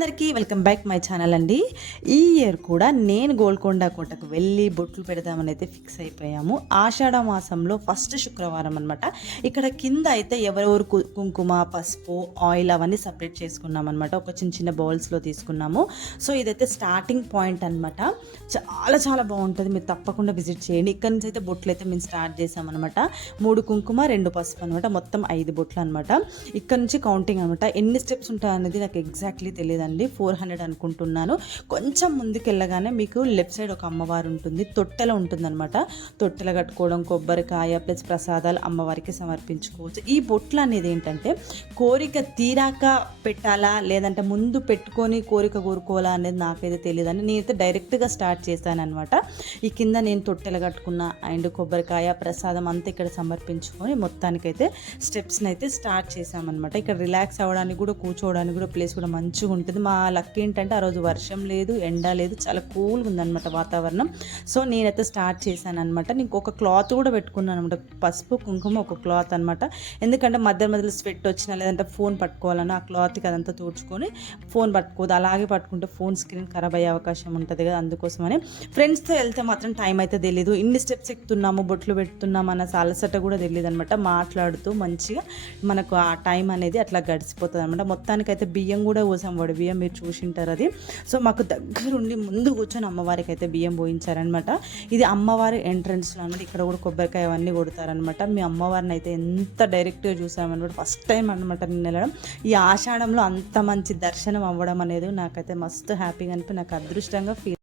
అందరికీ welcome back my channel అండి. ఈ ఇయర్ కూడా నేను గోల్కొండ కోటకు వెళ్ళి బొట్లు పెడదామని అయితే ఫిక్స్ అయిపోయాము. ఆషాఢ మాసంలో ఫస్ట్ శుక్రవారం అనమాట. ఇక్కడ కింద అయితే ఎవరెవరు కుంకుమ, పసుపు, ఆయిల్ అవన్నీ సపరేట్ చేసుకున్నాం అనమాట. ఒక చిన్న చిన్న బౌల్స్లో తీసుకున్నాము. సో ఇదైతే స్టార్టింగ్ పాయింట్ అనమాట. చాలా చాలా బాగుంటుంది, మీరు తప్పకుండా విజిట్ చేయండి. ఇక్కడ నుంచి అయితే బొట్లు అయితే మేము స్టార్ట్ చేసామన్నమాట. 3 కుంకుమ 2 పసుపు అనమాట, మొత్తం 5 బొట్లు అనమాట. ఇక్కడ నుంచి కౌంటింగ్ అనమాట. ఎన్ని స్టెప్స్ ఉంటాయి అనేది నాకు ఎగ్జాక్ట్లీ తెలియదండి. 400 అనుకుంటున్నాను. కొంచెం ముందుకు వెళ్ళగానే మీకు లెఫ్ట్ సైడ్ ఒక అమ్మవారు ఉంటుంది, తొట్టెల ఉంటుందన్నమాట. తొట్టెల కట్టుకోవడం, కొబ్బరికాయ ప్లస్ ప్రసాదాలు అమ్మవారికి సమర్పించుకోవచ్చు. ఈ బొట్లు అనేది ఏంటంటే కోరిక తీరాక పెట్టాలా లేదంటే ముందు పెట్టుకొని కోరిక కోరుకోవాలా అనేది నాకైతే తెలియదండి. నేనైతే డైరెక్ట్గా స్టార్ట్ చేశాను అనమాట. ఈ కింద నేను తొట్టెలు కట్టుకున్న అండ్ కొబ్బరికాయ ప్రసాదం అంతా ఇక్కడ సమర్పించుకొని మొత్తానికైతే స్టెప్స్ని అయితే స్టార్ట్ చేశామన్నమాట. ఇక్కడ రిలాక్స్ అవ్వడానికి కూడా, కూర్చోవడానికి కూడా ప్లేస్ కూడా మంచిగా ఉంటుంది. మా లక్ ఏంటంటే ఆ రోజు వర్షం లేదు, ఎండ లేదు, చాలా కూల్గా ఉందన్నమాట వాతావరణం. సో నేనైతే స్టార్ట్ చేశాను అనమాట. నీకు ఒక క్లాత్ కూడా పెట్టుకున్నాను అనమాట, పసుపు కుంకుమ ఒక క్లాత్ అనమాట. ఎందుకంటే మధ్యలో స్వెట్ వచ్చినా లేదంటే ఫోన్ పట్టుకోవాలన్నా ఆ క్లాత్కి అదంతా తుడుచుకొని ఫోన్ పట్టుకోదు, అలాగే పట్టుకుంటే ఫోన్ స్క్రీన్ ఖరాబ్ అయ్యే అవకాశం ఉంటుంది కదా, అందుకోసమని. ఫ్రెండ్స్తో వెళ్తే మాత్రం టైం అయితే తెలియదు, ఇన్ని స్టెప్స్ ఎక్కుతున్నాము, బొట్లు పెడుతున్నాము అన్న అలసట కూడా తెలియదు అనమాట. మాట్లాడుతూ మంచిగా మనకు ఆ టైం అనేది అట్లా గడిచిపోతుంది అనమాట. మొత్తానికైతే బియ్యం కూడా పోసాం, వడి బియ్యం, మీరు చూసింటారు అది. సో మాకు దగ్గరుండి ముందు కూర్చొని అమ్మవారికి అయితే బియ్యం పోయించారనమాట. ఇది అమ్మవారి ఎంట్రన్స్లో అనమాట. ఇక్కడ కూడా కొబ్బరికాయ అవన్నీ కొడతారనమాట. మీ అమ్మవారిని అయితే ఎంత డైరెక్ట్గా చూసామన్నమాట. ఫస్ట్ టైం అనమాట నేను వెళ్ళడం. ఈ ఆషాఢంలో అంత మంచి దర్శనం అవ్వడం అనేది నాకైతే మస్తు హ్యాపీగా అనిపి నాకు అదృష్టంగా ఫీల్